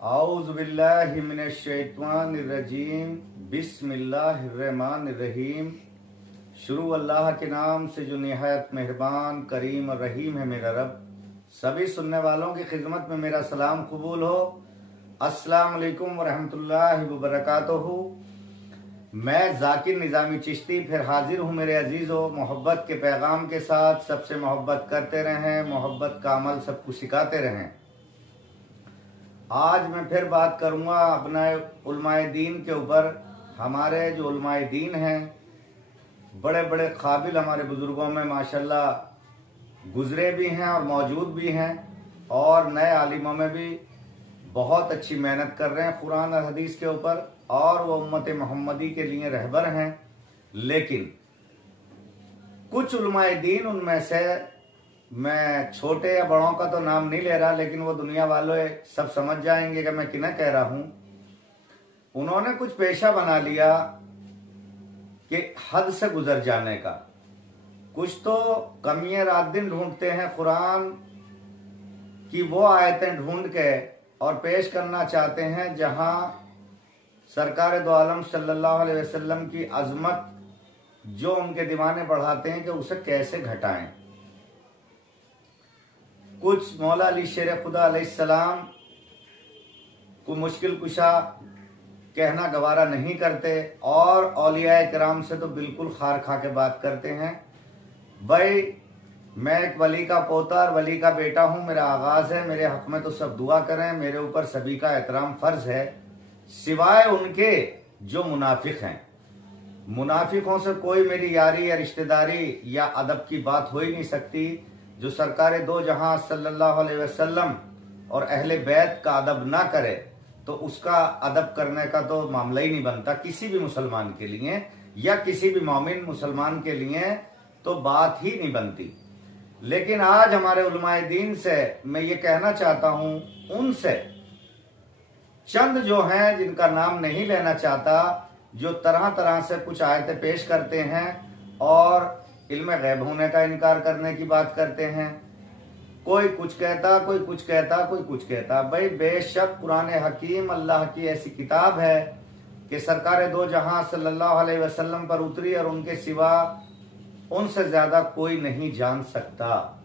औज़ु बिल्लाहि मिनश शैतानिर्रजीम बिस्मिल्लाहिर्रहमानिर्रहीम। शुरू अल्लाह के नाम से जो निहायत मेहरबान करीम और रहीम है मेरा रब। सभी सुनने वालों की खिदमत में मेरा सलाम कबूल हो। अस्सलाम वालेकुम वरहमतुल्लाहि वबरकातुहू। मैं जाकिर निज़ामी चिश्ती फिर हाजिर हूँ मेरे अजीज़ों, मोहब्बत के पैगाम के साथ। सबसे मोहब्बत करते रहें, मोहब्बत का अमल सबको सिखाते रहें। आज मैं फिर बात करूँगा अपने उलमाए दीन के ऊपर। हमारे जो उलमाए दीन हैं, बड़े बड़े काबिल हमारे बुजुर्गों में माशाल्लाह गुजरे भी हैं और मौजूद भी हैं, और नए आलिमों में भी बहुत अच्छी मेहनत कर रहे हैं कुरान और हदीस के ऊपर, और वो उम्मत मोहम्मदी के लिए रहबर हैं। लेकिन कुछ उलमाए दीन, उनमें से मैं छोटे या बड़ों का तो नाम नहीं ले रहा, लेकिन वो दुनिया वाले सब समझ जाएंगे कि मैं किन्हें कह रहा हूं। उन्होंने कुछ पेशा बना लिया कि हद से गुजर जाने का। कुछ तो कमियां रात दिन ढूंढते हैं, कुरान की वो आयतें ढूंढ के और पेश करना चाहते हैं जहां सरकार दो आलम सल्लल्लाहु अलैहि वसल्लम की अजमत जो उनके दीवाने बढ़ाते हैं कि उसे कैसे घटाएं। कुछ मौला अली शेर खुदा अलैहिस्सलाम को मुश्किल कुशा कहना गवारा नहीं करते, और औलिया किराम से तो बिल्कुल खार खा के बात करते हैं। भाई मैं एक वली का पोता और वली का बेटा हूं, मेरा आगाज है, मेरे हक में तो सब दुआ करें, मेरे ऊपर सभी का एहतराम फर्ज है, सिवाय उनके जो मुनाफिक हैं। मुनाफिकों से कोई मेरी यारी या रिश्तेदारी या अदब की बात हो ही नहीं सकती। जो सरकार दो जहां सल्लल्लाहु अलैहि वसल्लम और अहले बैत का अदब ना करे तो उसका अदब करने का तो मामला ही नहीं बनता किसी भी मुसलमान के लिए, या किसी भी मोमिन मुसलमान के लिए तो बात ही नहीं बनती। लेकिन आज हमारे उलमाए दीन से मैं ये कहना चाहता हूं, उनसे चंद जो हैं जिनका नाम नहीं लेना चाहता, जो तरह तरह से कुछ आयतें पेश करते हैं और इल्म गैब होने का इनकार करने की बात करते हैं। कोई कुछ कहता, कोई कुछ कहता, कोई कुछ कहता। भाई बेशक कुरान हकीम अल्लाह की ऐसी किताब है कि सरकार दो जहां सल्लल्लाहु अलैहि वसल्लम पर उतरी, और उनके सिवा उनसे ज्यादा कोई नहीं जान सकता।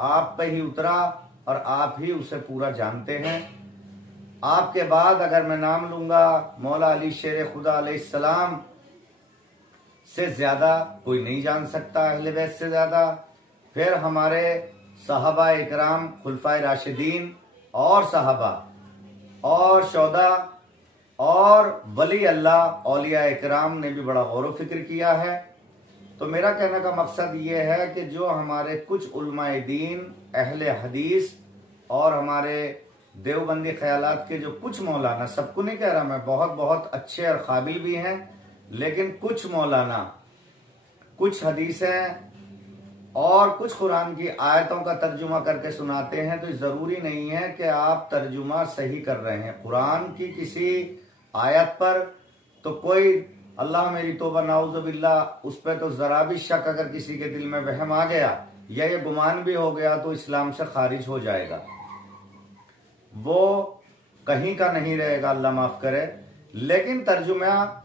आप पे ही उतरा और आप ही उसे पूरा जानते हैं। आपके बाद अगर मैं नाम लूंगा, मौला अली शेर खुदा अलैहिस्सलाम से ज्यादा कोई नहीं जान सकता, अहले बैत से ज्यादा। फिर हमारे सहाबा इकराम, खुलफाए राशिदीन और सहाबा और शौदा और वली अल्लाह औलिया इकराम ने भी बड़ा गौर व फिक्र किया है। तो मेरा कहने का मकसद ये है कि जो हमारे कुछ उलमाए दीन, अहले हदीस और हमारे देवबंदी ख्यालात के जो कुछ मौलाना, सबको नहीं कह रहा मैं, बहुत बहुत अच्छे और काबिल भी हैं, लेकिन कुछ मौलाना कुछ हदीसें और कुछ कुरान की आयतों का तर्जुमा करके सुनाते हैं, तो जरूरी नहीं है कि आप तर्जुमा सही कर रहे हैं। कुरान की किसी आयत पर तो कोई, अल्लाह मेरी तौबा नाउज़ु बिल्लाह, उस पर तो जरा भी शक अगर किसी के दिल में वहम आ गया या ये गुमान भी हो गया तो इस्लाम से खारिज हो जाएगा, वो कहीं का नहीं रहेगा, अल्लाह माफ करे। लेकिन तर्जुमा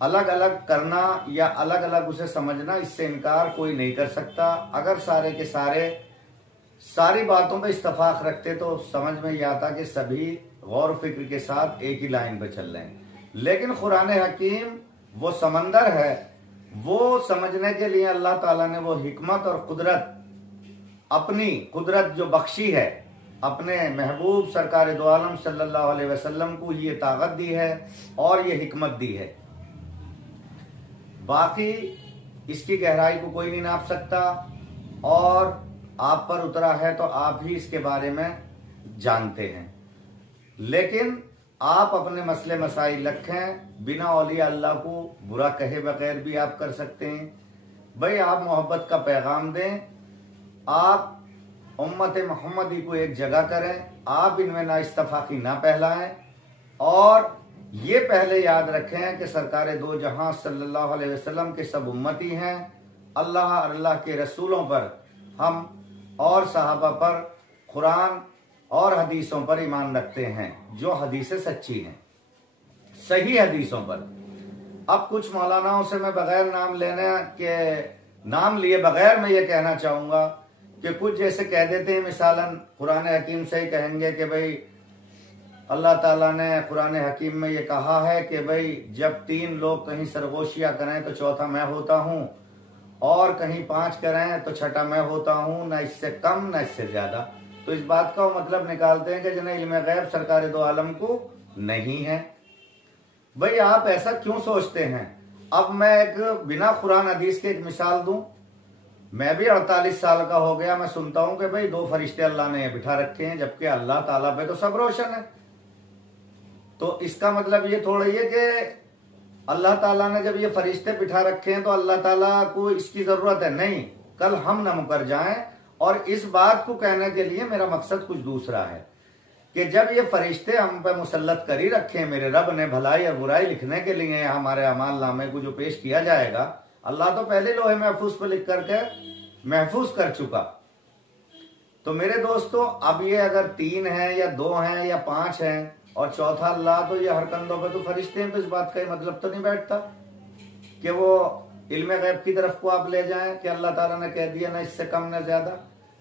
अलग अलग करना या अलग अलग उसे समझना, इससे इनकार कोई नहीं कर सकता। अगर सारे के सारे सारी बातों पे इत्तफाक रखते तो समझ में ये आता कि सभी गौर फिक्र के साथ एक ही लाइन पे चल रहे हैं। लेकिन कुरान हकीम वो समंदर है, वो समझने के लिए अल्लाह ताला ने वो हिकमत और कुदरत, अपनी कुदरत जो बख्शी है, अपने महबूब सरकार दो आलम सल्लल्लाहु अलैहि वसल्लम को ये ताकत दी है और ये हिकमत दी है। बाकी इसकी गहराई को कोई नहीं नाप सकता, और आप पर उतरा है तो आप ही इसके बारे में जानते हैं। लेकिन आप अपने मसले मसाइल रखें, बिना औलिया अल्लाह को बुरा कहे बगैर भी आप कर सकते हैं। भाई आप मोहब्बत का पैगाम दें, आप उम्मत मोहम्मदी को एक जगह करें, आप इनमें ना इस्तफाकी ना फैलाएं, और ये पहले याद रखें कि सरकार दो जहां सल्लल्लाहु अलैहि वसल्लम के सब उम्मती हैं। अल्लाह और अल्लाह के रसूलों पर हम और सहाबा पर कुरान और हदीसों पर ईमान रखते हैं जो हदीसें सच्ची हैं, सही हदीसों पर। अब कुछ मौलानाओं से मैं बगैर नाम लिए बगैर मैं ये कहना चाहूंगा कि कुछ जैसे कह देते हैं, मिसालन कुरान हकीम से ही कहेंगे कि भाई अल्लाह ताला ने कुरान हकीम में ये कहा है कि भाई जब 3 लोग कहीं सरगोशियां करें तो चौथा मैं होता हूं, और कहीं 5 करें तो छठा मैं होता हूं, ना इससे कम ना इससे ज्यादा। तो इस बात का वो मतलब निकालते हैं कि जिन्हें इल्म गैब सरकार दो आलम को नहीं है। भाई आप ऐसा क्यों सोचते हैं? अब मैं एक बिना कुरान हदीस के एक मिसाल दूं। मैं भी 48 साल का हो गया, मैं सुनता हूं कि भाई 2 फरिश्ते अल्लाह ने बिठा रखे हैं, जबकि अल्लाह ताला पे तो सब रोशन है। तो इसका मतलब ये थोड़ी है कि अल्लाह ताला ने जब ये फरिश्ते बिठा रखे हैं तो अल्लाह ताला को इसकी जरूरत है। नहीं, कल हम न मुकर जाएं। और इस बात को कहने के लिए मेरा मकसद कुछ दूसरा है कि जब ये फरिश्ते हम पे मुसल्लत कर ही रखे हैं मेरे रब ने भलाई और बुराई लिखने के लिए, हमारे अमाल नामे को जो पेश किया जाएगा, अल्लाह तो पहले लोहे महफूज पे लिख करके महफूज कर चुका। तो मेरे दोस्तों, अब ये अगर 3 हैं या 2 हैं या 5 हैं और चौथा अल्लाह, तो ये हर कंधों पे तो फरिश्ते हैं। तो इस बात का मतलब तो नहीं बैठता कि वो इल्म गैब की तरफ को आप ले जाएं कि अल्लाह ताला ने कह दिया ना इससे कम ना ज्यादा।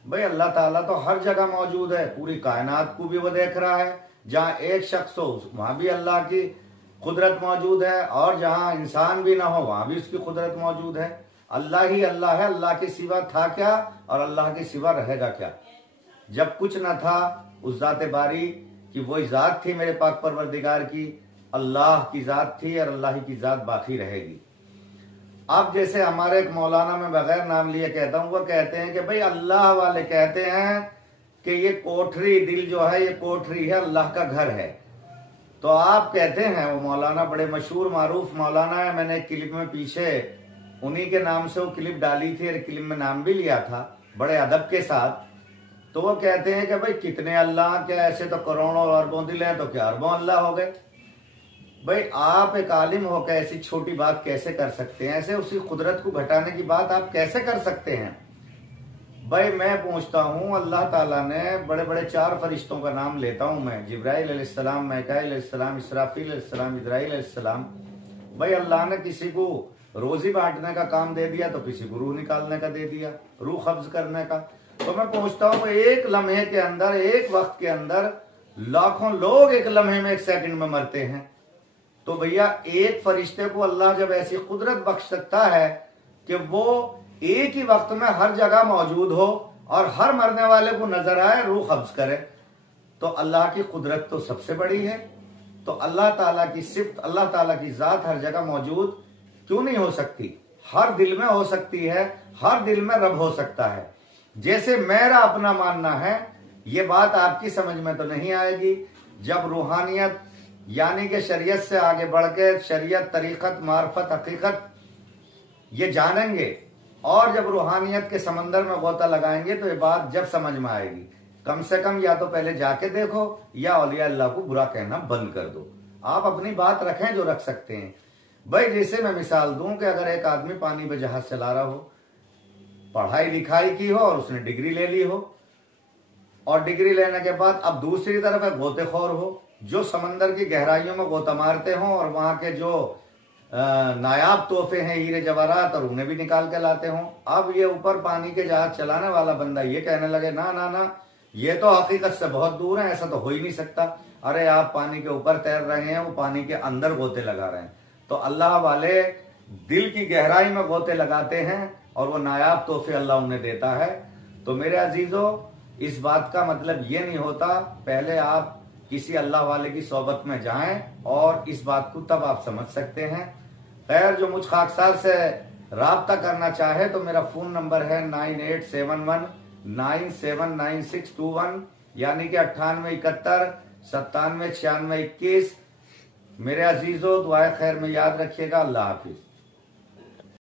भाई अल्लाह ताला तो हर जगह मौजूद है, पूरी कायनात को भी वो देख रहा है। जहां एक शख्स हो वहां भी अल्लाह की कुदरत मौजूद है, और जहां इंसान भी ना हो वहां भी उसकी कुदरत मौजूद है। अल्लाह ही अल्लाह है, अल्लाह के सिवा था क्या और अल्लाह के सिवा रहेगा क्या? जब कुछ ना था उस जात बारी कि वही जात थी मेरे पाक परवरदिगार की, अल्लाह की जात थी और अल्लाह की जात बाकी रहेगी। अब जैसे हमारे एक मौलाना, में बगैर नाम लिए कहता हूं, वो कहते हैं कि भाई अल्लाह वाले कहते हैं कि ये कोठरी, दिल जो है ये कोठरी है, अल्लाह का घर है। तो आप कहते हैं, वो मौलाना बड़े मशहूर मारूफ मौलाना है, मैंने एक क्लिप में पीछे उन्हीं के नाम से वो क्लिप डाली थी और क्लिप में नाम भी लिया था बड़े अदब के साथ। तो वो कहते हैं कि भाई कितने अल्लाह, क्या ऐसे तो करोड़ों और अरबों दिल हैं, तो क्या अरबों अल्लाह हो गए? भाई आप एक आलिम होकर ऐसी छोटी बात कैसे कर सकते हैं? ऐसे उसी कुदरत को घटाने की बात आप कैसे कर सकते हैं? भाई मैं पूछता हूं, अल्लाह ताला ने बड़े बड़े 4 फरिश्तों का नाम लेता हूं मैं, जिब्राइल अलैहिस्सलाम, मैकाइल अलैहिस्सलाम, इसराफील अलैहिस्सलाम, इजराइल अलैहिस्सलाम। भाई अल्लाह ने किसी को रोजी बांटने का काम दे दिया तो किसी को रूह निकालने का दे दिया, रूह कब्ज करने का। तो मैं पूछता हूं, एक लम्हे के अंदर, एक वक्त के अंदर लाखों लोग एक लम्हे में, एक सेकंड में मरते हैं। तो भैया एक फरिश्ते को अल्लाह जब ऐसी कुदरत बख्श सकता है कि वो एक ही वक्त में हर जगह मौजूद हो और हर मरने वाले को नजर आए, रूह कब्ज करे, तो अल्लाह की कुदरत तो सबसे बड़ी है। तो अल्लाह ताला की सिफ्त, अल्लाह ताला की जात हर जगह मौजूद क्यों नहीं हो सकती? हर दिल में हो सकती है, हर दिल में रब हो सकता है। जैसे मेरा अपना मानना है, ये बात आपकी समझ में तो नहीं आएगी जब रूहानियत यानी कि शरीयत से आगे बढ़ के शरीयत, तरीकत, मार्फत, हकीकत ये जानेंगे और जब रूहानियत के समंदर में गोता लगाएंगे तो ये बात जब समझ में आएगी। कम से कम या तो पहले जाके देखो या औलिया अल्लाह को बुरा कहना बंद कर दो। आप अपनी बात रखें जो रख सकते हैं। भाई जैसे मैं मिसाल दूं कि अगर एक आदमी पानी पे जहाज चला रहा हो, पढ़ाई लिखाई की हो और उसने डिग्री ले ली हो, और डिग्री लेने के बाद अब दूसरी तरफ है गोतेखोर हो जो समंदर की गहराइयों में गोता मारते हों और वहां के जो नायाब तोहफे हैं, हीरे जवाहरात, और उन्हें भी निकाल के लाते हों। अब ये ऊपर पानी के जहाज चलाने वाला बंदा ये कहने लगे, ना ना ना, ये तो हकीकत से बहुत दूर है, ऐसा तो हो ही नहीं सकता। अरे आप पानी के ऊपर तैर रहे हैं, वो पानी के अंदर गोते लगा रहे हैं। तो अल्लाह वाले दिल की गहराई में गोते लगाते हैं और वो नायाब तोहफे अल्लाह उन्हें देता है। तो मेरे अजीजों, इस बात का मतलब ये नहीं होता, पहले आप किसी अल्लाह वाले की सोबत में जाएं और इस बात को तब आप समझ सकते हैं। खैर, जो मुझ खाकसार से राब्ता करना चाहे तो मेरा फोन नंबर है 9871979621, यानी कि 9871979621। मेरे अजीजों, दुआए खैर में याद रखिएगा। अल्लाह हाफिज।